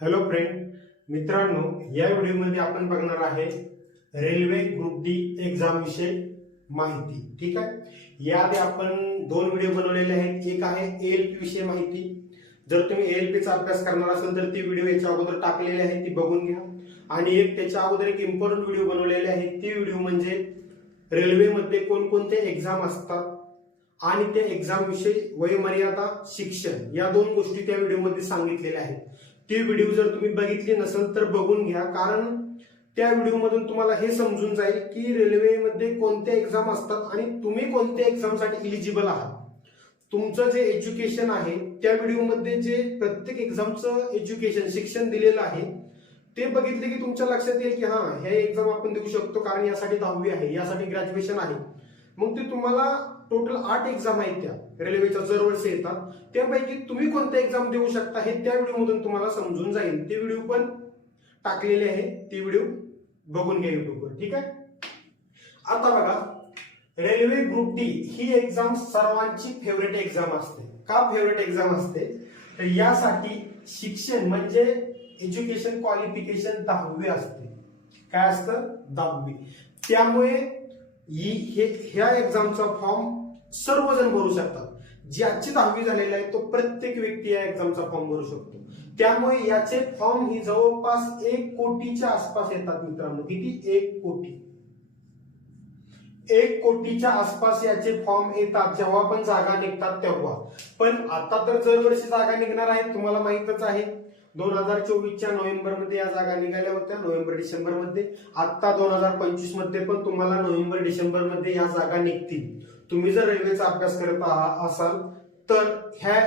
Hello friend मित्रांनो या व्हिडिओमध्ये आपण बघणार आहे रेल्वे ग्रुप डी एक्झाम विषय माहिती ठीक आहे? याआधी आपण दोन व्हिडिओ बनवलेले आहेत. एक आहे एल पी विषयी माहिती. जर तुम्ही एल चा अभ्यास करणार असाल तर ती व्हिडिओ याच्या अगोदर टाकलेली आहे ती बघून घ्या. आणि एक त्याच्या अगोदर एक इम्पॉर्टंट व्हिडिओ बनवलेले आहे. ती व्हिडिओ म्हणजे रेल्वेमध्ये कोणकोणते एक्झाम असतात आणि त्या एक्झाम विषयी वयोमर्यादा शिक्षण या दोन गोष्टी त्या व्हिडिओमध्ये सांगितलेल्या आहेत. ती व्हिडिओ जर तुम्ही बघितली नसेल तर बघून घ्या. कारण त्या व्हिडिओमधून तुम्हाला हे समजून जाईल की रेल्वेमध्ये कोणत्या एक्झाम असतात आणि तुम्ही कोणत्या एक्झामसाठी इलिजिबल आहात. तुमचं जे एज्युकेशन आहे त्या व्हिडिओमध्ये जे प्रत्येक एक्झामचं एज्युकेशन शिक्षण दिलेलं आहे ते बघितले की तुमच्या लक्षात येईल की हा हे एक्झाम आपण देऊ शकतो कारण यासाठी दहावी आहे यासाठी ग्रॅज्युएशन आहे. मग ते तुम्हाला टोटल आठ एक्झाम आहेत त्या. रेल्वेच्या दरवर्षी येतात त्यापैकी तुम्ही कोणत्या एक्झाम देऊ शकता हे त्या व्हिडिओमधून तुम्हाला समजून जाईल. ते व्हिडिओ पण टाकलेले आहे. ती व्हिडिओ बघून घ्या युट्यूबवर ठीक आहे? आता बघा रेल्वे ग्रुप डी ही एक्झाम सर्वांची फेवरेट एक्झाम असते. का फेवरेट एक्झाम असते? तर यासाठी शिक्षण म्हणजे एज्युकेशन क्वालिफिकेशन दहावी असते. काय असतं? दहावी. त्यामुळे ही हे ह्या एक्झामचा फॉर्म सर्वजण भरू शकतात. ज्याची दहावी झालेली आहे तो प्रत्येक व्यक्ती या एक्झामचा फॉर्म भरू शकतो. त्यामुळे याचे फॉर्म ही जवळपास एक कोटीच्या आसपास येतात मित्रांनो. किती? एक कोटी. एक कोटीच्या आसपास याचे फॉर्म येतात. जेव्हा पण जागा निघतात तेव्हा. पण आता तर दरवर्षी जागा निघणार आहेत तुम्हाला माहितच आहे दोन हजार चोवीसच्या नोव्हेंबरमध्ये या जागा निघाल्या होत्या. नोव्हेंबर डिसेंबरमध्ये. आत्ता दोन हजार पंचवीसमध्ये पण तुम्हाला नोव्हेंबर डिसेंबरमध्ये या जागा निघतील. तुम्ही जर रेल्वेचा अभ्यास करत असाल तर ह्या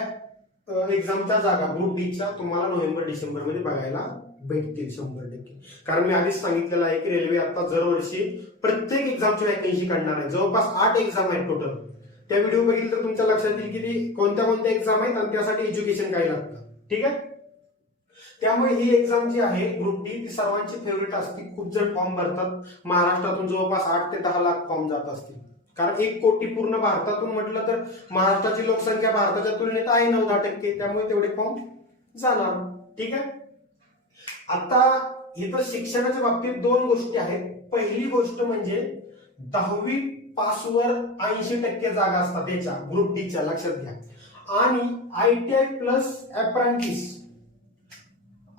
एक्झामच्या जागा ग्रुप डीच्या तुम्हाला नोव्हेंबर डिसेंबरमध्ये बघायला भेटतील शंभर टक्के. कारण मी आधीच सांगितलेलं आहे की रेल्वे आता दरवर्षी प्रत्येक एक्झामची वॅकन्सी काढणार आहे. जवळपास आठ एक्झाम आहेत टोटल त्या व्हिडिओ बघितलं तर तुमच्या लक्षात येईल की कोणत्या कोणत्या एक्झाम आहेत आणि त्यासाठी एज्युकेशन काय लागतं. ठीक आहे? त्यामुळे ही एक्झाम जी आहे ग्रुप डी ती सर्वांची फेवरेट असते. खूप जण फॉर्म भरतात. महाराष्ट्रातून जवळपास आठ ते दहा लाख फॉर्म जात असतील. कारण एक कोटी पूर्ण भारतातून म्हटलं तर महाराष्ट्राची लोकसंख्या भारताच्या तुलनेत आहे नऊ दहा टक्के. त्यामुळे तेवढे फॉर्म जाणार. ठीक आहे? आता इथं शिक्षणाच्या बाबतीत दोन गोष्टी आहेत. पहिली गोष्ट म्हणजे दहावी पासवर ऐंशी टक्के जागा असतात याच्या ग्रुप डीच्या लक्षात घ्या. आणि I T I plus apprentice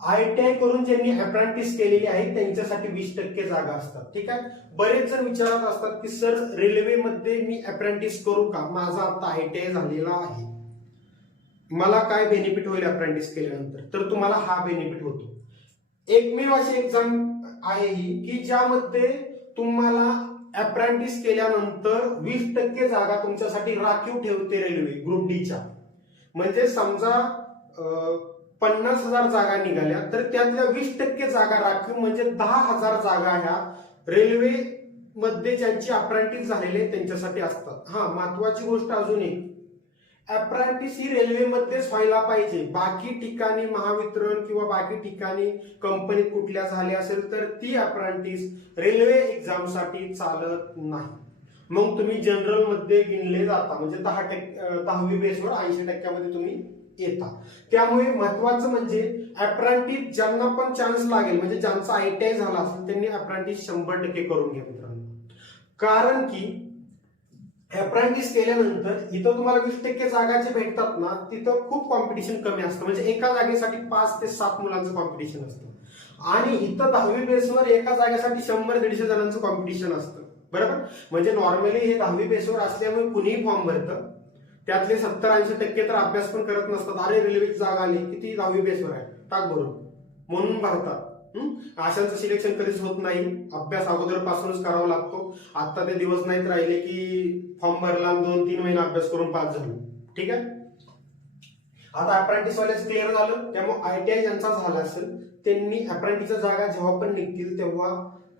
I T I करून ज्यांनी अप्रांटिस केलेली आहे त्यांच्यासाठी वीस टक्के जागा असतात. ठीक आहे? बरेच जण विचारत असतात की सर रेल्वेमध्ये मी अप्रेंटिस करू का? माझा आता आय टी आय झालेला आहे. मला काय बेनिफिट होईल अप्रेंटिस केल्यानंतर? तर तुम्हाला हा बेनिफिट होतो. एकमेव अशी एक्झाम आहे ही की ज्यामध्ये तुम्हाला अप्रेंटिस केल्यानंतर वीस टक्के जागा तुमच्यासाठी राखीव ठेवते रेल्वे ग्रुप डीच्या म्हणजे समजा पन्नास हजार जागा निघाल्या तर त्यातल्या वीस टक्के जागा राखीव म्हणजे दहा हजार जागा ह्या रेल्वे मध्ये ज्यांची अप्रेंटिस झालेले त्यांच्यासाठी असतात. हा महत्वाची गोष्ट अजून एक. अप्रेंटिस ही रेल्वेमध्येच व्हायला पाहिजे. बाकी ठिकाणी महावितरण किंवा बाकी ठिकाणी कंपनी कुठल्या झाल्या असेल तर ती अप्रेंटिस रेल्वे एक्झामसाठी चालत नाही. मग तुम्ही जनरलमध्ये गिनले जाता म्हणजे दहा टक्के दहावी बेसवर ऐंशी टक्क्यामध्ये तुम्ही येतात. त्यामुळे महत्वाचं म्हणजे अप्रेंटिस ज्यांना पण चान्स लागेल म्हणजे ज्यांचा आयटीआय आय झाला असेल त्यांनी अप्रेंटिस शंभर टक्के करून घ्या मित्रांनो. कारण की अप्रेंटिस केल्यानंतर इथं तुम्हाला वीस टक्के जागा जे भेटतात ना तिथं खूप कॉम्पिटिशन कमी असतं. म्हणजे एका जागेसाठी पाच ते सात मुलांचं कॉम्पिटिशन असतं. आणि इथं दहावी बेसवर एका जागेसाठी शंभर दीडशे जणांचं कॉम्पिटिशन असतं. बरोबर? म्हणजे नॉर्मली हे दहावी बेसवर असल्यामुळे कुणीही फॉर्म भरतं. त्यातले सत्तर ऐंशी टक्के तर अभ्यास पण करत नसतात. अरे रेल्वेची जागा आली. किती दहावी बेसवर आहे? टाक भरून म्हणून भरतात अशांचं सिलेक्शन कधीच होत नाही. अभ्यास अगोदरपासूनच करावा लागतो. आता ते दिवस नाहीत राहिले की फॉर्म भरला आणि दोन तीन महिने अभ्यास करून पास झालो. ठीक आहे? आता अप्रेंटिस वाल्याच क्लिअर झालं. त्यामुळे आय टी आय ज्यांचा झाला असेल त्यांनी अप्रेंटिसच्या जागा जेव्हा पण निघतील तेव्हा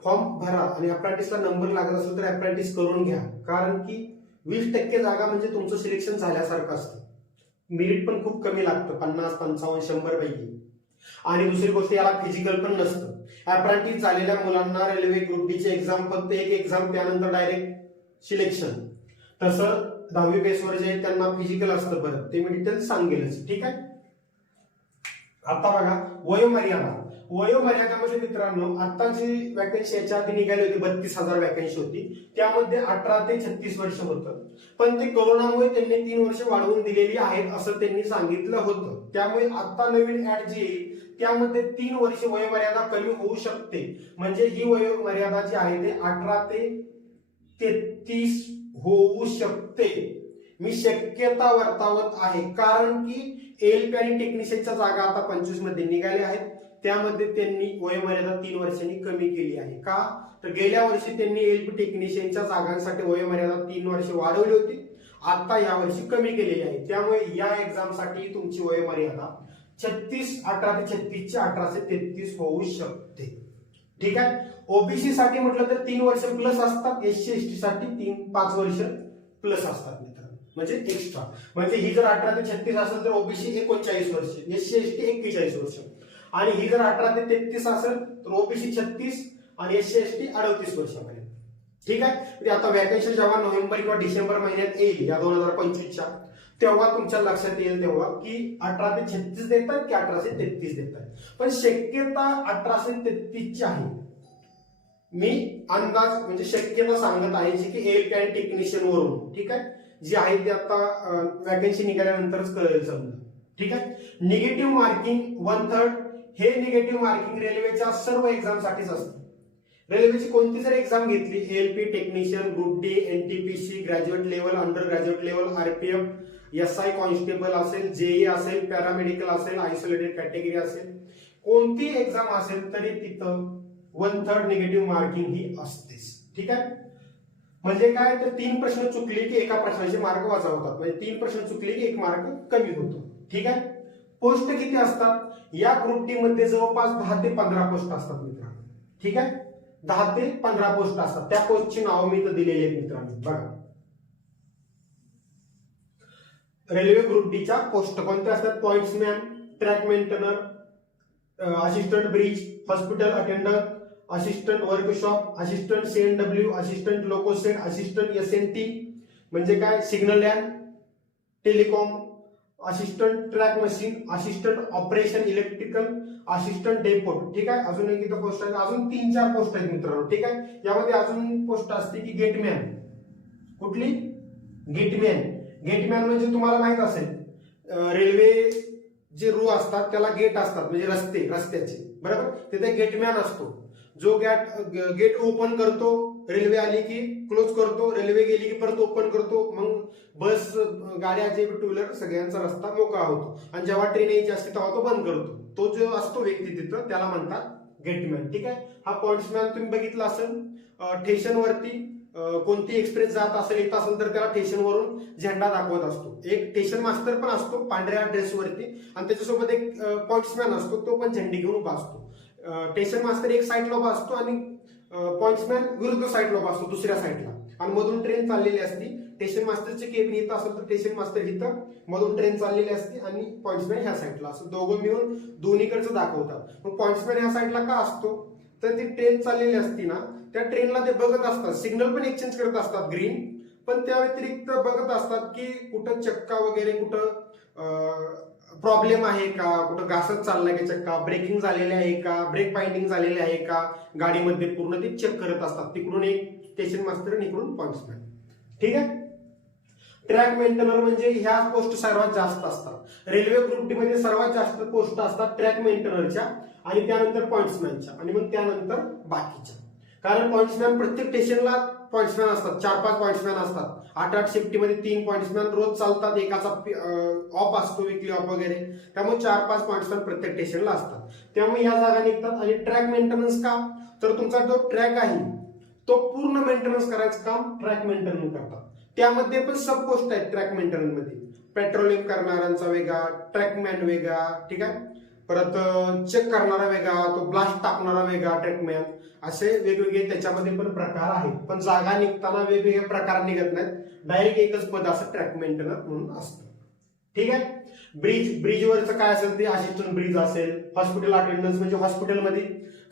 फॉर्म भरा. आणि अप्रेंटिसला नंबर लागत असेल तर अप्रेंटिस करून घ्या. कारण की वीस टक्के जागा म्हणजे तुमचं सिलेक्शन झाल्यासारखं असतं. मेरिट पण खूप कमी लागतं पन्नास पंचावन्न शंभर पैकी. आणि दुसरी गोष्ट याला फिजिकल पण नसतं. अप्रांटिस झालेल्या मुलांना रेल्वे ग्रुप डीचे एक्झाम फक्त एक एक्झाम त्यानंतर डायरेक्ट सिलेक्शन तसं दहावी बेसवर जे त्यांना फिजिकल असतं बरं. ते मी डिटेल्स सांगेलच. ठीक आहे? आता बघा वयोमर्यादा. वयोमर्यादामध्ये मित्रांनो आत्ताची वॅकन्सी याच्या आधी निघाली होती बत्तीस हजार वॅकन्सी होती. त्यामध्ये अठरा ते छत्तीस वर्ष होतं. पण ते कोरोनामुळे त्यांनी तीन वर्ष वाढवून दिलेली आहेत असं त्यांनी सांगितलं होतं. त्यामुळे आता नवीन ऍड जी येईल त्यामध्ये तीन वर्ष वयोमर्यादा कमी होऊ शकते. म्हणजे ही वयोमर्यादा जी आहे ते अठरा ते तेहतीस होऊ शकते. मी शक्यता वर्तावत आहे. कारण की एल आणि टेक्निशियनच्या जागा आता पंचवीसमध्ये निघाल्या आहेत. त्यामध्ये त्यांनी वयोमर्यादा तीन वर्षांनी कमी केली आहे. का? तर गेल्या वर्षी त्यांनी एलपी टेक्निशियनच्या जागांसाठी वयोमर्यादा तीन वर्ष वाढवली होती. आता या वर्षी कमी केलेली आहे. त्यामुळे या एक्झामसाठी तुमची वयोमर्यादा छत्तीस अठरा ते छत्तीस चे अठराशे तेहतीस होऊ शकते. ठीक आहे? ओबीसी साठी म्हटलं तर तीन वर्ष प्लस असतात. एससी एसटी साठी तीन पाच वर्ष प्लस असतात मित्रांनो. म्हणजे एक्स्ट्रा म्हणजे ही जर अठरा ते छत्तीस असेल तर ओबीसी एकोणचाळीस वर्ष एससी एसटी एक्केचाळीस वर्ष. आणि ही जर अठरा ते तेहतीस असेल तर ओबीसी छत्तीस आणि एससी एसटी अडतीस वर्षापर्यंत ठीक आहे? म्हणजे आता वॅकन्सी जेव्हा नोव्हेंबर किंवा डिसेंबर महिन्यात येईल या दोन हजार पंचवीसच्या तेव्हा तुमच्या लक्षात येईल तेव्हा की अठरा ते छत्तीस देत आहेत की अठराशे तेहतीस देतात. पण शक्यता अठराशे तेहतीसची आहे. मी अंदाज म्हणजे शक्यता सांगत आहे जी की एल कॅन टेक्निशियन वरून ठीक आहे? जी आहे ती आता वॅकन्सी निघाल्यानंतरच कळेल समजा. ठीक आहे? निगेटिव्ह मार्किंग वन थर्ड हे निगेटिव्ह मार्किंग रेल्वेच्या सर्व एक्झाम साठीच असतं. रेल्वेची कोणती जर एक्झाम घेतली LP technician group D NTPC graduate level under graduate level RPF S I constable असेल जेई असेल पॅरामेडिकल असेल आयसोलेटेड कॅटेगरी असेल कोणती एक्झाम असेल तरी तिथं वन थर्ड निगेटिव्ह मार्किंग ही असतेच. ठीक आहे? म्हणजे काय? तर तीन प्रश्न चुकले की एका प्रश्नाचे मार्क वाचवतात म्हणजे तीन प्रश्न चुकले की एक मार्क कमी होतो. ठीक आहे? पोस्ट किती ग्रुप डी मध्ये जवळपास दहा ते पोस्ट असतात मित्रांनो. ठीक आहे? दहा ते पंधरा पोस्ट असतात. त्या पोस्टची नावं मी इथं दिलेली आहेत मित्रांनो. बघा. रेल्वे ग्रुप डीच्या पोस्ट कोणत्या असतात? Pointsman track maintainer assistant bridge hospital attendant assistant workshop assistant CNW assistant loco shed assistant S N T signal land telecom assistant track machine assistant operation electrical assistant depot ठीक आहे? अजून एक इथं post आहे. अजून तीन चार पोस्ट आहेत मित्रांनो. ठीक आहे? यामध्ये अजून पोस्ट असते की गेटमॅन कुठली? गेटमॅन गेटमॅन म्हणजे तुम्हाला माहीत असेल रेल्वे जे रू असतात त्याला गेट असतात म्हणजे रस्ते रस्त्याचे. बरोबर? तिथे गेटमॅन असतो. जो गॅट गेट ओपन करतो रेल्वे आली की क्लोज करतो रेल्वे गेली की परत ओपन करतो मग बस गाड्या जे टू व्हीलर सगळ्यांचा रस्ता मोकळा होतो. आणि जेव्हा ट्रेन यायची असते तेव्हा तो बंद करतो. तो जो असतो व्यक्ती तिथं त्याला म्हणतात गेटमॅन ठीक आहे? हा पॉइंट्समॅन तुम्ही बघितला असेल स्टेशनवरती कोणती एक्सप्रेस जात असेल येत असेल तर त्याला स्टेशनवरून झेंडा दाखवत असतो. एक स्टेशन मास्टर पण असतो पांढऱ्या ड्रेसवरती आणि त्याच्यासोबत एक पॉइंट्समॅन असतो तो पण झेंडे घेऊन उभा असतो. स्टेशन मास्टर एक साईडला उभा असतो आणि पॉइंट्समॅन विरुद्ध साईडला उभा असतो दुसऱ्या साईडला आणि मधून ट्रेन चाललेली असती स्टेशन मास्टरचे केबिन इथं असेल तर स्टेशन मास्टर इथं मधून ट्रेन चाललेली असते आणि पॉइंट्समॅन ह्या साईडला असं दोघं मिळून दोन्हीकडचं दाखवतात. मग पॉइंट्समॅन ह्या साईडला का असतो? तर ती ट्रेन चाललेली असती ना त्या ट्रेनला ते बघत असतात. सिग्नल पण एक्सचेंज करत असतात ग्रीन पण त्या व्यतिरिक्त बघत असतात की कुठं चक्का वगैरे कुठं प्रॉब्लेम आहे का? कुठं घासत चाललाय का चक्का? ब्रेकिंग झालेले आहे का? ब्रेक बाइंडिंग झालेले आहे का? गाडीमध्ये पूर्ण ते चेक करत असतात. तिकडून एक स्टेशन मास्टर आणि इकडून पॉइंट्समॅन ठीक आहे? ट्रॅक मेंटेनर म्हणजे ह्या पोस्ट सर्वात जास्त असतात. रेल्वे ग्रुप डी मध्ये सर्वात जास्त पोस्ट असतात ट्रॅक मेंटेनरच्या आणि त्यानंतर पॉइंट्समॅनच्या आणि मग त्यानंतर बाकीच्या. कारण पॉइंट्समॅन प्रत्येक स्टेशनला पॉईंट्समॅन असतात चार पाच पॉईंट्समॅन असतात. आठ आठ शिफ्टीमध्ये तीन पॉईंट्समॅन रोज चालतात एकाचा ऑफ असतो विकली ऑफ वगैरे. त्यामुळे चार पाच पॉईंट्समॅन प्रत्येक स्टेशनला असतात. त्यामुळे या जागा निघतात. आणि ट्रॅक मेंटेनन्स का? तर तुमचा जो ट्रॅक आहे तो पूर्ण मेंटेनन्स करायचं काम ट्रॅक मेंटेनन्स करतात. त्यामध्ये पण सब गोष्ट आहेत ट्रॅक मेंटेनन्समध्ये पेट्रोलिंग करणाऱ्यांचा वेगळा ट्रॅकमॅन वेगळा ठीक आहे? परत चेक करणारा वेगळा तो ब्लास्ट टाकणारा वेगळा ट्रॅकमॅन असे वेगवेगळे त्याच्यामध्ये पण प्रकार आहेत. पण जागा निघताना वेगवेगळे प्रकार निघत नाहीत. डायरेक्ट एकच पद असं ट्रॅक मेंटेनर म्हणून असतं. ठीक आहे? ब्रिज ब्रिजवरचं काय असेल ते? अशीतून ब्रिज असेल. हॉस्पिटल अटेंडन्स म्हणजे हॉस्पिटलमध्ये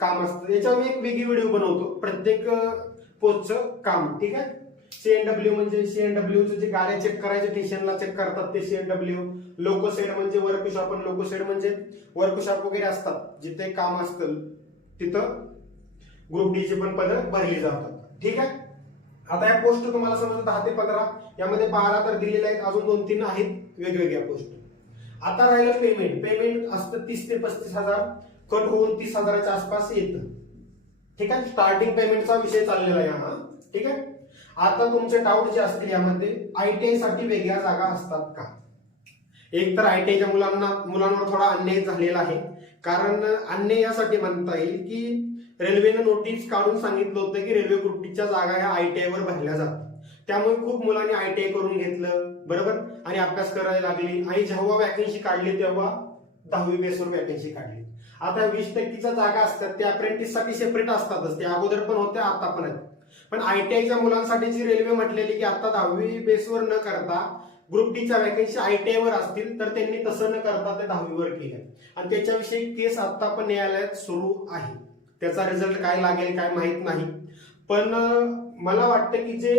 काम असतं. याच्यावर मी एक वेगळी व्हिडिओ बनवतो. प्रत्येक पोस्टचं काम. ठीक आहे? सीएनडब्ल्यू म्हणजे सीएनडब्ल्यू जे गाड्या चेक करायचे स्टेशनला चेक करतात ते सीएनडब्ल्यू लोकोसेड म्हणजे वर्कशॉप आणि लोकोसेड म्हणजे वर्कशॉप वगैरे असतात. जिथे काम असतं तिथं ग्रुप डी ची पण पदं भरली जातात. ठीक आहे? आता या पोस्ट तुम्हाला समजलं दहा ते पंधरा. यामध्ये बारा तर दिलेल्या आहेत अजून दोन तीन आहेत वेगवेगळ्या पोस्ट आता राहिलं पेमेंट पेमेंट असतं तीस ते पस्तीस हजार. कट होऊन तीस हजाराच्या आसपास येतं. ठीक आहे? स्टार्टिंग पेमेंटचा विषय चाललेला आहे हा. ठीक आहे? आता तुमचे डाऊट जे असतील यामध्ये आयटीआयसाठी वेगळ्या जागा असतात का? एक तर आयटीआयच्या मुलांना मुलांवर थोडा अन्याय झालेला आहे. कारण अन्याय यासाठी म्हणता येईल की रेल्वेनं नोटीस काढून सांगितलं होतं की रेल्वे ग्रुपटीच्या जागा ह्या आयटीआय वर भरल्या जातात. त्यामुळे खूप मुलांनी आयटीआय करून घेतलं बरोबर? आणि अभ्यास करायला लागली. आणि जेव्हा वॅकन्सी काढली तेव्हा दहावी बेसवर वॅकन्सी काढली. आता वीस टक्केच्या जागा असतात त्या अप्रेंटिससाठी सेपरेट असतातच. त्या अगोदर पण होत्या आता पण आहेत. पण आयटीआयच्या मुलांसाठी जी रेल्वे म्हटलेली की आता दहावी बेसवर न करता ग्रुप डीच्या वॅकन्सी आयटीआय वर असतील तर त्यांनी तसं न करता ते दहावीवर केलं. आणि त्याच्याविषयी केस आता पण न्यायालयात सुरू आहे. त्याचा रिझल्ट काय लागेल काय माहीत नाही. पण मला वाटतं की जे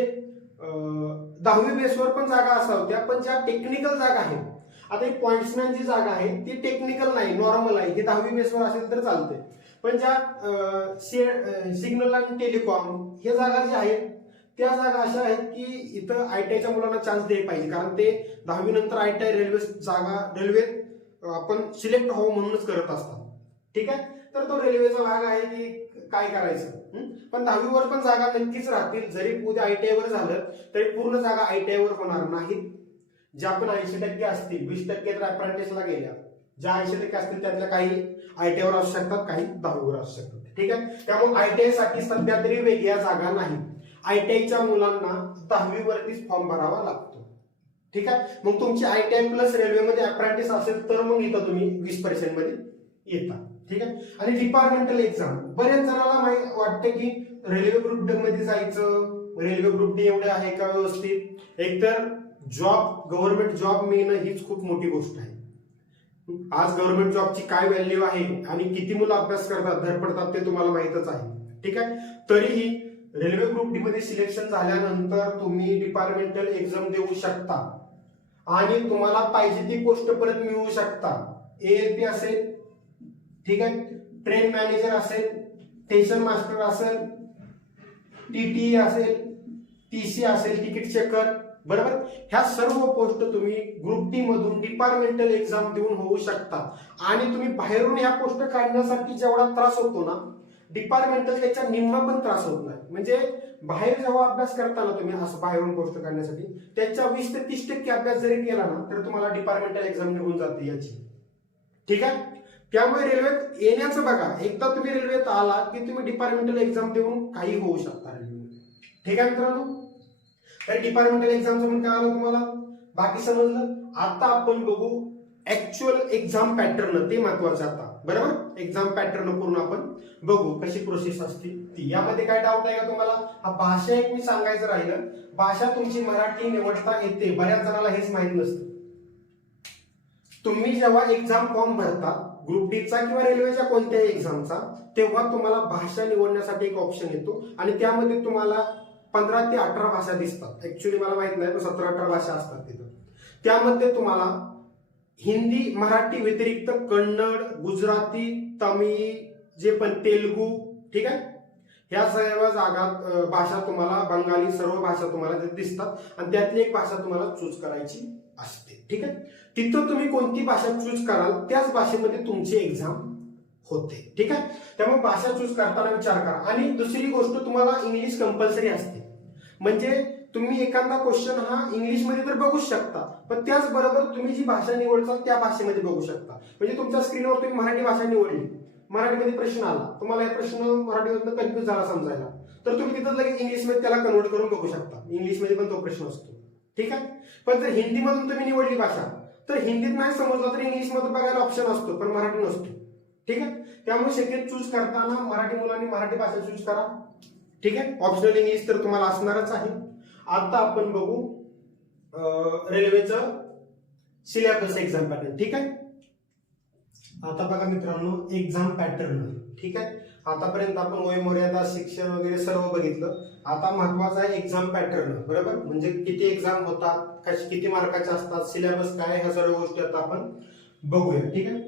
दहावी बेसवर पण जागा असाव्या पण ज्या टेक्निकल जागा आहेत आता एक पॉइंट्समॅन जी जागा आहे ती टेक्निकल नाही नॉर्मल आहे. ही दहावी बेसवर असेल तर चालते पण ज्या सिग्नल आणि टेलिकॉम या जागा ज्या आहेत त्या जागा अशा आहेत की इथं आयटीआयच्या मुलांना चान्स द्यायला पाहिजे. कारण ते दहावी नंतर आयटीआय रेल्वे जागा रेल्वेत आपण सिलेक्ट व्हावं म्हणूनच करत असतात. ठीक आहे? तर तो रेल्वेचा भाग आहे की काय करायचं? पण दहावीवर पण जागा नक्कीच राहतील. जरी उद्या आयटीआय वर झालं तरी पूर्ण जागा आयटीआय वर होणार नाहीत. ज्या पण ऐंशी टक्के असतील वीस टक्के तर अप्रेंटिसला गेल्या. ज्या ऐंशी टक्के असतील त्यातल्या काही आयटीआयवर असू शकतात काही दहावीवर असू शकतात. ठीक आहे? त्यामुळे आयटीआयसाठी सध्या तरी वेगळ्या जागा नाही आयटीआयच्या मुलांना दहावीवरतीच फॉर्म भरावा लागतो. ठीक आहे? मग तुमची आयटीआय प्लस रेल्वेमध्ये अप्रॅक्टिस असेल तर मग इथं तुम्ही वीस पर्सेंटमध्ये येता. ठीक आहे? आणि डिपार्टमेंटल एक्झाम बऱ्याच जणांना माहिती वाटतं की रेल्वे ग्रुप डी मध्ये जायचं. रेल्वे ग्रुप डी एवढे आहे का व्यवस्थित? एकतर जॉब गव्हर्नमेंट जॉब मिळणं हीच खूप मोठी गोष्ट आहे. आज गव्हर्नमेंट जॉबची काय व्हॅल्यू आहे आणि किती मुलं अभ्यास करतात धडपडतात ते तुम्हाला माहितच आहे. ठीक आहे? तरीही रेल्वे ग्रुप डी मध्ये सिलेक्शन झाल्यानंतर तुम्ही डिपार्टमेंटल एक्झाम देऊ शकता. आणि तुम्हाला पाहिजे ती पोस्ट परत मिळवू शकता. एएलपी असेल ठीक आहे? ट्रेन मॅनेजर असेल स्टेशन मास्टर असेल टीटी असेल टीसी असेल तिकीट चेकर बरोबर? ह्या सर्व पोस्ट तुम्ही ग्रुप डी मधून डिपार्टमेंटल एक्झाम देऊन होऊ शकता. आणि तुम्ही बाहेरून ह्या पोस्ट काढण्यासाठी जेवढा त्रास होतो ना डिपार्टमेंटल त्याच्या निम्मा पण त्रास होत नाही. म्हणजे बाहेर जेव्हा अभ्यास करताना तुम्ही असं बाहेरून पोस्ट काढण्यासाठी त्याच्या वीस ते तीस टक्के अभ्यास जरी केला ना तर तुम्हाला डिपार्टमेंटल एक्झाम निघून जाते याची. ठीक आहे? त्यामुळे रेल्वेत येण्याचं बघा. एकदा तुम्ही रेल्वेत आला की तुम्ही डिपार्टमेंटल एक्झाम देऊन काही होऊ शकता रेल्वे ठीक आहे मित्रांनो? तर डिपार्टमेंटल एक्झामचं पण काय आलं तुम्हाला? बाकी समजलं? आता आपण बघू ऍक्च्युअल एक्झाम पॅटर्न ते महत्वाचं आता. बरोबर? एक्झाम पॅटर्न पूर्ण आपण बघू कशी प्रोसेस असते ती. यामध्ये काय डाऊट आहे का तुम्हाला? हा भाषा एक मी सांगायचं राहिलं. भाषा तुमची मराठी निवडता येते. बऱ्याच जणाला हेच माहीत नसतं. तुम्ही जेव्हा एक्झाम फॉर्म भरता ग्रुप चा किंवा रेल्वेच्या कोणत्याही एक्झामचा तेव्हा तुम्हाला भाषा निवडण्यासाठी एक ऑप्शन येतो. आणि त्यामध्ये तुम्हाला पंधरा ते अठरा भाषा दिसतात. ऍक्च्युली मला माहीत नाही पण सतरा अठरा भाषा असतात तिथं. त्यामध्ये तुम्हाला हिंदी मराठी व्यतिरिक्त कन्नड गुजराती तमिळ जे पण तेलुगू ठीक आहे? ह्या सर्व जागा भाषा तुम्हाला बंगाली सर्व भाषा तुम्हाला दिसतात. आणि त्यातली एक भाषा तुम्हाला चूज करायची असते ठीक आहे? तिथं तुम्ही कोणती भाषा चूज कराल त्याच भाषेमध्ये तुमची एक्झाम होते ठीक आहे? त्यामुळे भाषा चूज करताना विचार करा. आणि दुसरी गोष्ट तुम्हाला इंग्लिश कंपल्सरी असते. म्हणजे तुम्ही एखादा क्वेश्चन हा इंग्लिशमध्ये तर बघूच शकता पण त्याचबरोबर तुम्ही जी भाषा निवडता त्या भाषेमध्ये बघू शकता. म्हणजे तुमच्या स्क्रीनवर तुम्ही मराठी भाषा निवडली मराठीमध्ये प्रश्न आला तुम्हाला हे प्रश्न मराठीमधून कन्फ्युज झाला समजायला. तर तुम्ही तिथं लगेच इंग्लिशमध्ये त्याला कन्वर्ट करून बघू शकता. इंग्लिशमध्ये पण तो प्रश्न असतो. ठीक आहे? पण जर हिंदीमधून तुम्ही निवडली भाषा तर हिंदीत नाही समजलं तर इंग्लिशमध्ये बघायला ऑप्शन असतो पण मराठी नसतो. ठीक आहे? त्यामुळे शक्यत चूज करताना मराठी मुलांनी मराठी भाषा चूज करा. ठीक आहे? ऑप्शनल इंग्लिश तर तुम्हाला असणारच आहे. आता आपण बघू रेल्वेचं सिलेबस एक्झाम पॅटर्न ठीक आहे? आता बघा मित्रांनो एक्झाम पॅटर्न ठीक आहे? आतापर्यंत आपण वय मर्यादा शिक्षण वगैरे सर्व बघितलं. आता महत्वाचं आहे एक्झाम पॅटर्न बरोबर? म्हणजे किती एक्झाम होतात कशी किती मार्काच्या असतात सिलेबस काय ह्या सर्व गोष्टी आता आपण बघूया ठीक आहे?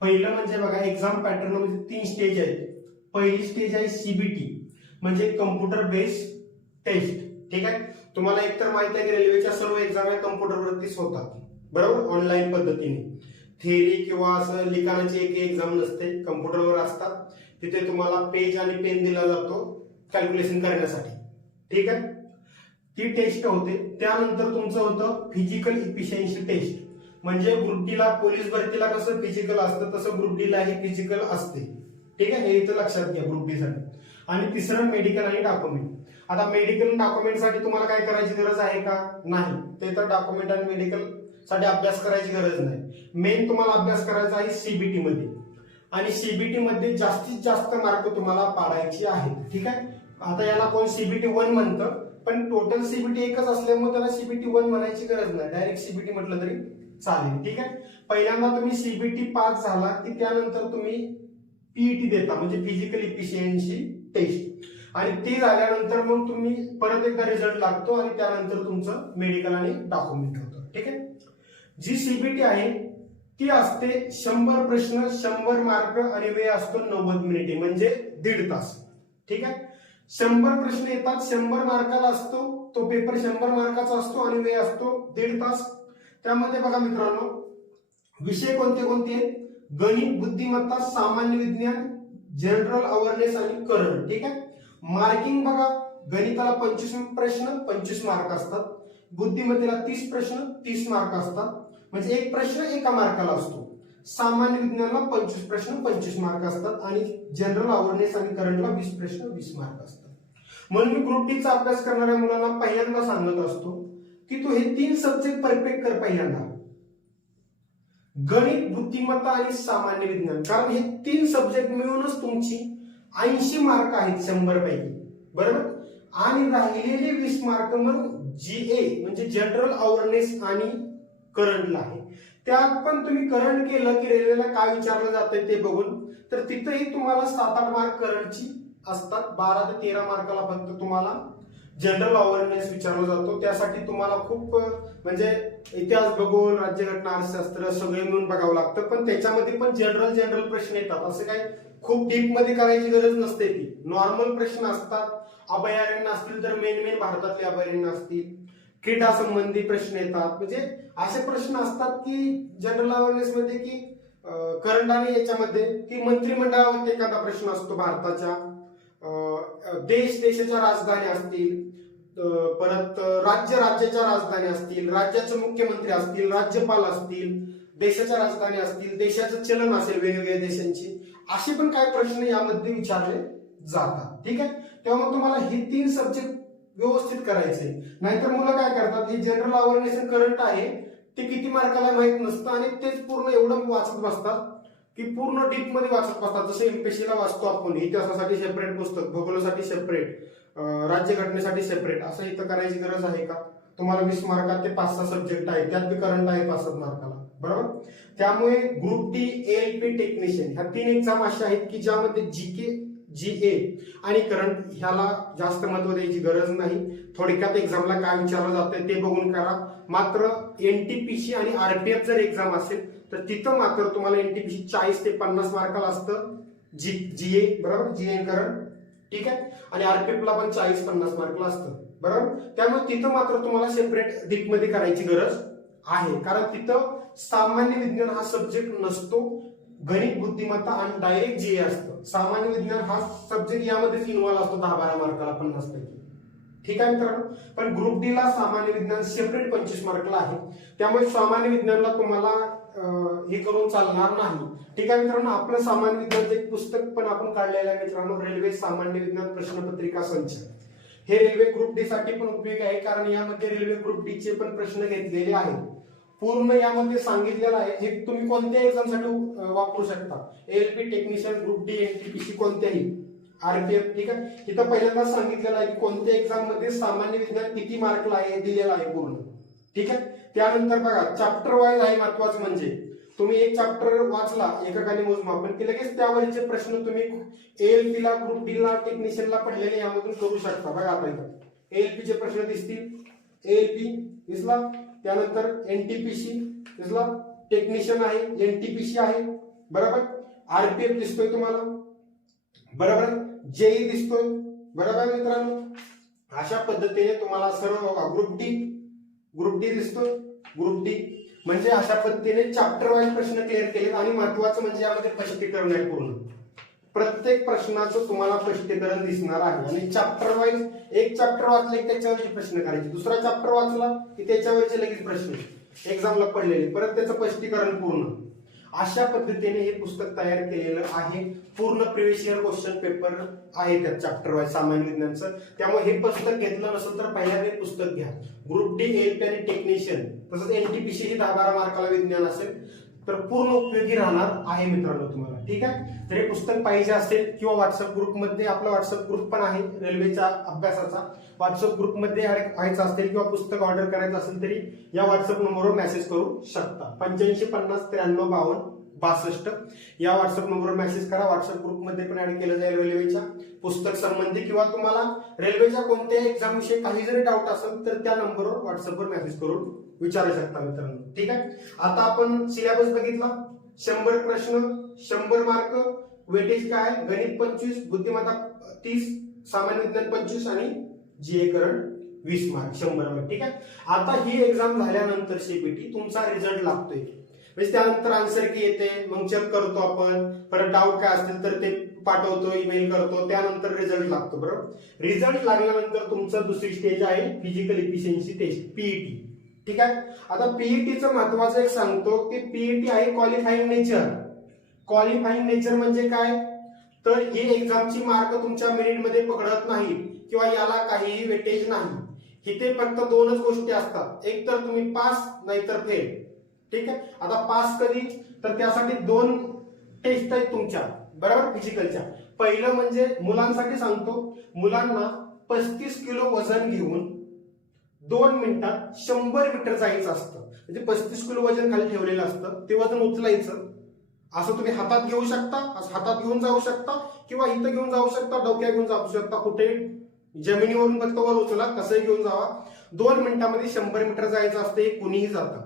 पहिलं म्हणजे बघा एक्झाम पॅटर्न म्हणजे तीन स्टेज आहेत. पहिली स्टेज आहे सीबीटी म्हणजे कम्प्युटर बेस्ड टेस्ट ठीक आहे? तुम्हाला एकतर माहिती आहे की रेल्वेच्या सर्व एक्झाम या कम्प्युटरवरतीच होतात. बरोबर? ऑनलाईन पद्धतीने. थेरी किंवा असं लिखाणाची एक एक्झाम नसते. कम्प्युटरवर असतात. तिथे तुम्हाला पेज आणि पेन दिला जातो कॅल्क्युलेशन करण्यासाठी. ठीक आहे? ती टेस्ट होते. त्यानंतर तुमचं होतं फिजिकल इफिशियन्सी टेस्ट म्हणजे ग्रुप डीला पोलीस भरतीला कसं फिजिकल असतं तसं ग्रुप डीलाही फिजिकल असते. ठीक आहे? हे इथं लक्षात घ्या ग्रुप डीसाठी आणि तिसरं मेडिकल आणि डॉक्युमेंट आता मेडिकल डॉक्युमेंटसाठी तुम्हाला काय करायची गरज आहे का? नाही. ते तर डॉक्युमेंट आणि मेडिकलसाठी अभ्यास करायची गरज नाही. मेन तुम्हाला अभ्यास करायचा आहे सीबीटी मध्ये. आणि सीबीटी मध्ये जास्तीत जास्त मार्क तुम्हाला पाडायचे आहेत. ठीक आहे? आता याला कोण सीबीटी वन म्हणतं? पण टोटल सीबीटी एकच असल्यामुळे त्याला सीबीटी वन म्हणायची गरज नाही. डायरेक्ट सीबीटी म्हटलं तरी चालेल. ठीक आहे? पहिल्यांदा तुम्ही सीबीटी पास झाला की त्यानंतर तुम्ही पीईटी देता. म्हणजे फिजिकल इफिशियन्सी टेस्ट आणि ते झाल्यानंतर मग तुम्ही परत एकदा रिझल्ट लागतो आणि त्यानंतर तुमचं मेडिकल आणि डॉक्युमेंट होतं. ठीक आहे? जी सीबीटी आहे ती असते शंभर प्रश्न शंभर मार्क आणि वेळ असतो नव्वद मिनिटे म्हणजे दीड तास. ठीक आहे? शंभर प्रश्न येतात शंभर मार्काला असतो तो पेपर शंभर मार्काचा असतो आणि वेळ असतो दीड तास. त्यामध्ये बघा मित्रांनो विषय कोणते कोणते आहेत? गणित बुद्धिमत्ता सामान्य विज्ञान जनरल अवेअरनेस आणि करंट ठीक आहे? मार्किंग बघा गणिताला पंचवीस प्रश्न पंचवीस मार्क असतात. बुद्धिमत्तेला तीस प्रश्न तीस मार्क असतात. म्हणजे एक प्रश्न एका मार्काला असतो. सामान्य विज्ञानाला पंचवीस प्रश्न पंचवीस मार्क असतात. आणि जनरल अवेअरनेस आणि करंटला वीस प्रश्न वीस मार्क असतात. म्हणून मी ग्रुप टीचा अभ्यास करणाऱ्या मुलांना पहिल्यांदा सांगत असतो की तू हे तीन सब्जेक्ट परफेक्ट कर पहिल्यांदा. गणित बुद्धिमत्ता आणि सामान्य विज्ञान. कारण हे तीन सब्जेक्ट मिळूनच तुमची ऐंशी मार्क आहेत शंभर पैकी बरोबर? आणि राहिलेले वीस मार्क मग जी ए म्हणजे जनरल अवेअरनेस आणि करंटला आहे. त्यात पण तुम्ही करंट केलं की रेल्वेला काय विचारलं जातंय ते बघून तर तिथेही तुम्हाला सात आठ मार्क करंटची असतात. बारा ते तेरा मार्काला फक्त तुम्हाला जनरल अवेअरनेस विचारला जातो. त्यासाठी तुम्हाला खूप म्हणजे इतिहास भूगोल राज्यघटना अर्थशास्त्र सगळे मिळून बघावं लागतं. पण त्याच्यामध्ये पण जनरल जनरल प्रश्न येतात. असं काही खूप डीपमध्ये करायची गरज नसते ती. नॉर्मल प्रश्न असतात. अभयारण्य असतील तर मेन मेन भारतातले अभयारण्य असतील. क्रीडा संबंधी प्रश्न येतात. म्हणजे असे प्रश्न असतात की जनरल अवेअरनेस मध्ये की करंट आणि याच्यामध्ये की मंत्रिमंडळावरती एखादा प्रश्न असतो भारताच्या. देश देशाच्या राजधानी असतील परत राज्य राज्याच्या राजधानी असतील राज्याचे मुख्यमंत्री असतील राज्यपाल असतील देशाच्या राजधानी असतील देशाचं चलन असेल वेगवेगळ्या देशांची असे पण काय प्रश्न यामध्ये विचारले जातात. ठीक आहे? तेव्हा मग तुम्हाला हे तीन सब्जेक्ट व्यवस्थित करायचे. नाहीतर मुलं काय करतात? हे जनरल अवेअरनेस करंट आहे ते किती मार्काला माहीत नसतं आणि तेच पूर्ण एवढं वाचत बसतात. की पूर्ण डीपमध्ये वाचत बसतात. जसं एमपीसीला वाचतो आपण इतिहासासाठी सेपरेट पुस्तक भूगोलासाठी सेपरेट राज्यघटनेसाठी सेपरेट असं इथं करायची गरज आहे का? तुम्हाला वीस मार्कात ते पाच सहा सब्जेक्ट आहे त्यात बी करंट आहे पाच सात मार्काला. बरोबर? त्यामुळे group D L P technician ह्या तीन एक्झाम अशा आहेत की ज्यामध्ये जी के जी ए आणि करंट ह्याला जास्त महत्त्व द्यायची गरज नाही. थोडक्यात एक्झामला काय विचारलं जातं ते बघून करा. मात्र एनटीपीसी आणि आरपीएफ जर एक्झाम असेल तर तिथं मात्र तुम्हाला एनटीपीसी चाळीस ते पन्नास मार्काला असतं. जी जी ए बरोबर? जी ए ठीक आहे? आणि आरपीएफला पण चाळीस पन्नास मार्कला असतं. बरोबर? त्यामुळे तिथं मात्र तुम्हाला सेपरेट दीपमध्ये करायची गरज आहे. कारण तिथं सामान्य विज्ञान हा सब्जेक्ट नसतो. गणित बुद्धिमत्ता आणि डायरेक्ट जी असतं. सामान्य विज्ञान हा सब्जेक्ट यामध्येच इन्व्हॉल्व असतो दहा बारा मार्काला पन्नास पैकी. ठीक आहे मित्रांनो? पण ग्रुप डी ला सामान्य विज्ञान सेपरेट पंचवीस मार्कला आहे. त्यामुळे सामान्य विज्ञानला तुम्हाला हे करून चालणार नाही. ठीक आहे मित्रांनो? आपलं सामान्य विज्ञानचं एक पुस्तक पण आपण काढलेलं आहे मित्रांनो रेल्वे सामान्य विज्ञान प्रश्नपत्रिका संच. हे रेल्वे ग्रुप डी साठी पण उपयोगी आहे कारण यामध्ये रेल्वे ग्रुप डी चे पण प्रश्न घेतलेले आहेत. पूर्ण यामध्ये सांगितलेलं आहे हे तुम्ही कोणत्याही एक्झामसाठी वापरू शकता. LP technician group D NTPC कोणत्याही. आरपीएफ ठीक आहे? इथं पहिल्यांदा सांगितलेलं आहे की कोणत्या एक्झाममध्ये सामान्य विज्ञान किती मार्कला आहे दिलेला आहे पूर्ण. ठीक आहे? त्यानंतर बघा चॅप्टर वाईज आहे महत्वाचं म्हणजे. तुम्ही एक चॅप्टर वाचला एककाने मोजमापन की लगेच त्यावरचे प्रश्न तुम्ही एएलपी ला ग्रुप डी ला टेक्निशियनला पडलेले यामधून करू शकता. बघा आता इथं. एएलपीचे प्रश्न दिसतील. एएलपी दिसला. त्यानंतर एनटीपीसी दिसला. टेक्निशियन आहे एनटीपीसी आहे. बरोबर? आरपीएफ दिसतोय तुम्हाला. बरोबर? जेई दिसतोय. बरोबर मित्रांनो? अशा पद्धतीने तुम्हाला सर्व ग्रुप डी ग्रुप डी दिसतोय. ग्रुप डी म्हणजे अशा पद्धतीने चॅप्टर वाईज प्रश्न क्लिअर केलेत आणि महत्वाचं म्हणजे यामध्ये स्पष्टीकरण आहे पूर्ण. प्रत्येक प्रश्नाचं तुम्हाला स्पष्टीकरण दिसणार आहे. आणि चॅप्टर वाईज एक चॅप्टर वाचलं की त्याच्यावरचे प्रश्न करायचे. दुसरा चॅप्टर वाचला की त्याच्यावरचे लगेच प्रश्न. एक्झामला पडलेले. परत त्याचं स्पष्टीकरण पूर्ण. अशा पद्धतीने हे पुस्तक तयार केलेलं आहे. पूर्ण प्रिव्हियस इयर क्वेश्चन पेपर आहे त्यात चॅप्टर वाईज सामान्य विज्ञानचं. त्यामुळे हे पुस्तक घेतलं नसेल तर पहिल्यांदा पुस्तक घ्या. ग्रुप डी एलपी आणि टेक्निशियन तसंच एनटीपीसी ही दहा बारा मार्काला विज्ञान असेल तर पूर्ण उपयोगी राहणार आहे मित्रांनो तुम्हाला. ठीक आहे? तर हे पुस्तक पाहिजे असेल किंवा व्हॉट्सअप ग्रुपमध्ये आपला व्हॉट्सअप ग्रुप पण आहे रेल्वेच्या अभ्यासाचा. व्हॉट्सअप ग्रुपमध्ये ऍड व्हायचं असेल किंवा पुस्तक ऑर्डर करायचं असेल तरी या व्हॉट्सअप नंबरवर मेसेज करू शकता. पंच्याऐंशी पन्नास त्र्याण्णव बावन्न बासष्ट या व्हॉट्सअप नंबरवर मेसेज करा. व्हॉट्सअप ग्रुपमध्ये पण ऍड केलं जाईल रेल्वेच्या पुस्तक संबंधी किंवा तुम्हाला रेल्वेच्या कोणत्याही एक्झाम विषयी काही जरी डाऊट असेल तर त्या नंबरवर व्हॉट्सअपवर मेसेज करून विचारू शकता मित्रांनो. ठीक आहे? आता आपण सिलेबस बघितला. शंभर प्रश्न शंभर मार्क वेटेज काय? गणित पंचवीस बुद्धिमत्ता तीस सामान्य विज्ञान पंचवीस आणि जी ए करंट वीस मार्क शंभर मार्क ठीक आहे? आता ही एक्झाम झाल्यानंतर सीपीटी तुमचा रिझल्ट लागतोय. म्हणजे त्यानंतर आन्सर की येते मग चेक करतो आपण. परत डाऊट काय असतील तर ते पाठवतो ईमेल करतो त्यानंतर रिझल्ट लागतो बरोबर? रिझल्ट लागल्यानंतर तुमचं दुसरी स्टेज आहे फिजिकल इफिशियन्सी टेस्ट पीईटी ठीक आहे? आता पीईटीचं महत्वाचं एक सांगतो की पीईटी आहे क्वालिफाईंग नेचर क्वालिफाईंग नेचर म्हणजे काय? तर ही एक्झामची मार्क तुमच्या मेरिटमध्ये पकडत नाही किंवा याला काहीही वेटेज नाही. इथे फक्त दोनच गोष्टी असतात. एक तर तुम्ही पास नाहीतर फेल ठीक आहे? आता पास कधी? तर त्यासाठी दोन टेस्ट आहेत तुमच्या. बरोबर? फिजिकलच्या पहिलं म्हणजे मुलांसाठी सांगतो. मुलांना पस्तीस किलो वजन घेऊन दोन मिनिटात शंभर मीटर जायचं असतं. म्हणजे पस्तीस किलो वजन खाली ठेवलेलं असतं. ते वजन उचलायचं. असं तुम्ही हातात घेऊ शकता असं हातात घेऊन जाऊ शकता किंवा इथं घेऊन जाऊ शकता डोक्या घेऊन जाऊ शकता कुठेही जमिनीवरून फक्त वर उचला कसंही घेऊन जावा. दोन मिनिटामध्ये शंभर मीटर जायचं असतं हे कुणीही जातं.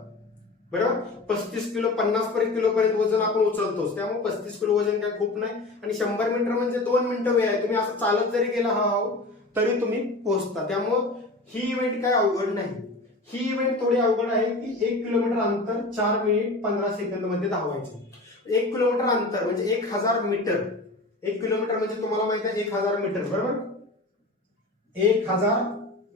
बरोबर? पस्तीस किलो पन्नास पर्यंत किलो पर्यंत वजन आपण उचलतोच. त्यामुळे पस्तीस किलो वजन काय खूप नाही. आणि शंभर मीटर म्हणजे दोन मिनिटं वेळ आहे. तुम्ही असं चालत जरी गेला हा तरी तुम्ही पोहोचता. त्यामुळं ही इव्हेंट काय अवघड नाही. ही इव्हेंट थोडी अवघड आहे की एक किलोमीटर अंतर चार मिनिट पंधरा सेकंदमध्ये धावायचं. एक किलोमीटर अंतर म्हणजे एक हजार मीटर. एक किलोमीटर म्हणजे तुम्हाला माहिती आहे एक हजार मीटर बरोबर? एक हजार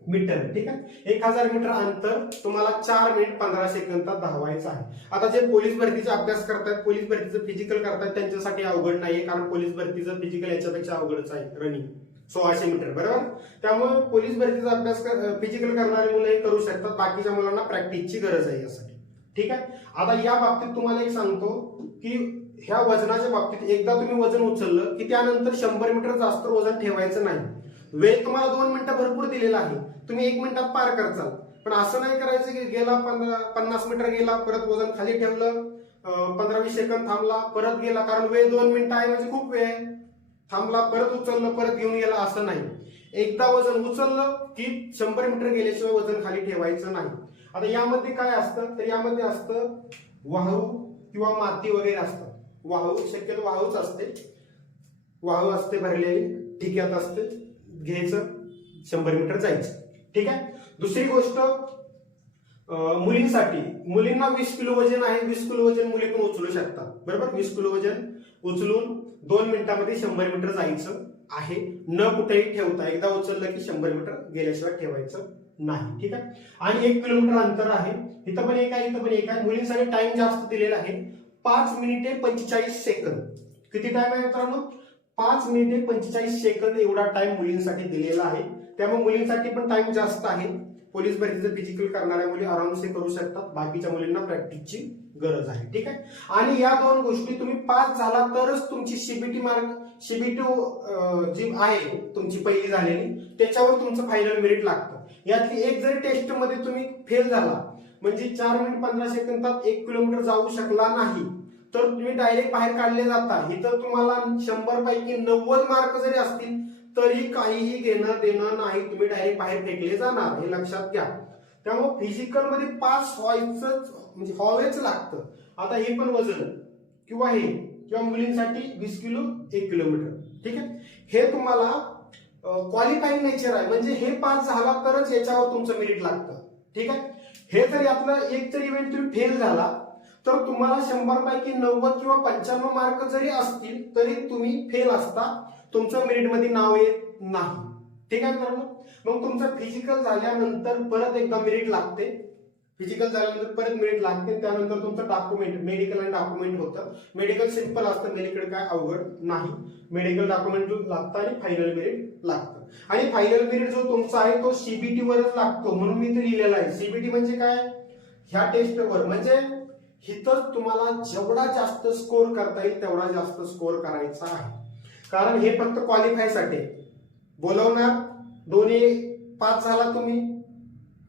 मीटर ठीक आहे? एक हजार मीटर अंतर तुम्हाला चार मिनिट पंधरा सेकंदात धावायचं आहे. आता जे पोलीस भरतीचा अभ्यास करतात पोलीस भरतीचं फिजिकल करतात त्यांच्यासाठी अवघड नाहीये कारण पोलीस भरतीचं फिजिकल याच्यापेक्षा अवघडच आहे रनिंग सोळाशे मीटर बरोबर? त्यामुळे पोलीस भरतीचा अभ्यास फिजिकल करणारे मुलं हे करू शकतात बाकीच्या मुलांना प्रॅक्टिसची गरज आहे यासाठी. ठीक आहे? आता या बाबतीत तुम्हाला एक सांगतो की ह्या वजनाच्या बाबतीत एकदा तुम्ही वजन उचललं की त्यानंतर शंभर मीटर जास्त वजन ठेवायचं नाही. वेळ तुम्हाला दोन मिनिटं भरपूर दिलेला आहे. तुम्ही एक मिनिटात पार करचाल. पण असं नाही करायचं की गेला पंधरा पन्नास मीटर गेला परत वजन खाली ठेवलं पंधरा वीस सेकंद थांबला परत गेला. कारण वेळ दोन मिनिटं आहे म्हणजे खूप वेळ आहे. थांबला परत उचललं परत घेऊन गेला असं नाही. एकदा वजन उचललं की शंभर मीटर गेल्याशिवाय वजन खाली ठेवायचं नाही. आता यामध्ये काय असतं? तर यामध्ये असतं वाहू किंवा माती वगैरे असतं. वाहू शक्यतो वाहूच असते. वाहू असते भरलेली ठिक्यात असते. घ्यायचं शंभर मीटर जायचं. ठीक आहे? दुसरी गोष्ट मुलींसाठी. मुलींना वीस किलो वजन आहे वीस किलो वजन मुली पण उचलू शकतात. बरोबर? वीस किलो वजन उचलून दोन मिनिटामध्ये शंभर मीटर जायचं आहे. न कुठेही ठेवता एकदा उचललं की शंभर मीटर गेल्याशिवाय ठेवायचं नाही ठीक आहे? आणि एक किलोमीटर अंतर आहे. इथं पण एक आहे इथं पण एक आहे. मुलींसाठी टाइम जास्त दिलेला आहे. पाच मिनिटे पंचेचाळीस सेकंद किती टाइम आहे मित्रांनो? पाच मिनिटे पंचेचाळीस सेकंद एवढा टाइम मुलींसाठी दिलेला आहे. त्यामुळे मुलींसाठी पण टाइम जास्त आहे. पोलीस भरतीचं फिजिकल करणाऱ्या मुली आरामसे करू शकतात. बाकीच्या मुलींना प्रॅक्टिसची गरज आहे. ठीक आहे? आणि या दोन गोष्टी तुम्ही पास झाला तरच तुमची सीबीटी मार्क सीबीटी जी आहे तुमची पहिली झालेली त्याच्यावर तुमचं फायनल मेरिट लागतं. यातली एक जरी टेस्टमध्ये तुम्ही फेल झाला म्हणजे चार मिनिट पंधरा सेकंदात एक किलोमीटर जाऊ शकला नाही तर तुम्ही डायरेक्ट बाहेर काढले जाता. इथं तुम्हाला शंभर पैकी नव्वद मार्क जरी असतील तरी काहीही घेणं देणं नाही तुम्ही डायरेक्ट बाहेर फेकले जाणार हे लक्षात घ्या. त्यामुळे फिजिकलमध्ये पास व्हायचं म्हणजे व्हावेच लागतं. आता हे पण वजन किंवा हे किंवा मुलींसाठी वीस किलो एक किलोमीटर ठीक आहे? हे तुम्हाला क्वालिफाईंग नेचर आहे. म्हणजे हे पास झाला तरच याच्यावर तुमचं मेरिट लागतं. ठीक आहे? हे जर यातलं एक जर इव्हेंट तुम्ही फेल झाला तर तुम्हाला शंभर पैकी नव्वद किंवा पंच्याण्णव मार्क जरी असतील तरी तुम्ही फेल असता तुमचं मेरिटमध्ये नाव येत नाही. ठीक आहे मित्रांनो? मग तुमचं फिजिकल झाल्यानंतर परत एकदा मेरिट लागते. फिजिकल झाल्यानंतर परत मिनिट लागते त्यानंतर तुमचं डॉक्युमेंट मेडिकल आणि डॉक्युमेंट होतं. मेडिकल सिंपल असतं मेडिकल काय अवघड नाही. मेडिकल डॉक्युमेंट लागतं आणि फायनल मेरिट लागतं. आणि फायनल मेरिट जो तुमचा आहे तो सीबीटी वरच लागतो म्हणून मी ते लिहिलेला आहे. सीबीटी म्हणजे काय? ह्या टेस्टवर म्हणजे हिथं तुम्हाला जेवढा जास्त स्कोर करता येईल तेवढा जास्त स्कोर करायचा आहे. कारण हे फक्त क्वालिफायसाठी बोलवणार दोन्ही पास झाला तुम्ही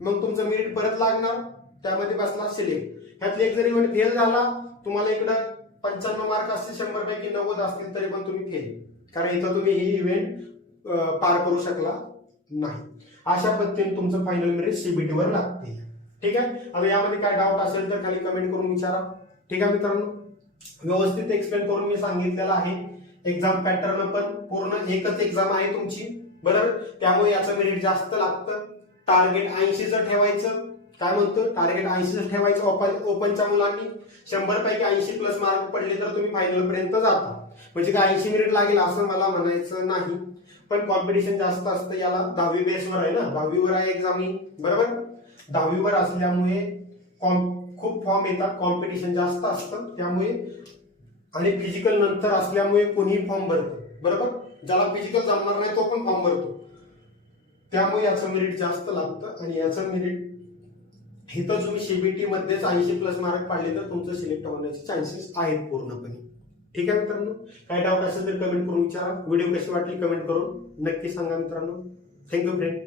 मग तुमचं मेरिट परत लागणार. त्यामध्ये बसणार सिलेक्ट. ह्यातले एक जर इव्हेंट फेल झाला तुम्हाला इकडं पंच्याण्णव मार्क असतील शंभर पैकी नव्वद असतील तरी पण तुम्ही फेल कारण इथं तुम्ही ही इव्हेंट पार करू शकला नाही. अशा पद्धतीने तुमचं फायनल मेरिट सीबीटी वर लागते. ठीक आहे? आता यामध्ये काय डाऊट असेल तर खाली कमेंट करून विचारा. ठीक आहे मित्रांनो? व्यवस्थित एक्सप्लेन करून मी सांगितलेलं आहे. एक्झाम पॅटर्न पण पूर्ण एकच एक्झाम आहे तुमची. बरोबर त्यामुळे याचं मेरिट जास्त लागतं. टार्गेट ऐंशीचं ठेवायचं. काय म्हणतो? टार्गेट ऐंशीच ठेवायचं ओपन ओपनच्या मुलांनी शंभर पैकी ऐंशी प्लस मार्क पडले तर तुम्ही फायनल पर्यंत जाता. म्हणजे काय ऐंशी मिनिट लागेल असं मला म्हणायचं नाही. पण कॉम्पिटिशन जास्त असतं याला दहावी बेसवर आहे ना? दहावीवर आहे एक्झाम ही. बरोबर? दहावीवर असल्यामुळे कॉम- खूप फॉर्म येतात कॉम्पिटिशन जास्त असतं. त्यामुळे आणि फिजिकल नंतर असल्यामुळे कोणीही फॉर्म भरतं बरोबर? ज्याला फिजिकल जमणार नाही तो पण फॉर्म भरतो. त्यामुळे याचं मेरिट जास्त लागतं आणि याचं मेरिट इथं तुम्ही सीबीटी मध्येच ऐंशी प्लस मार्क पाडले तर तुमचं सिलेक्ट होण्याचे चान्सेस आहेत पूर्णपणे. ठीक आहे मित्रांनो? काय डाऊट असेल तर कमेंट करून विचारा. व्हिडिओ कशी वाटली कमेंट करून नक्की सांगा मित्रांनो. Thank you friend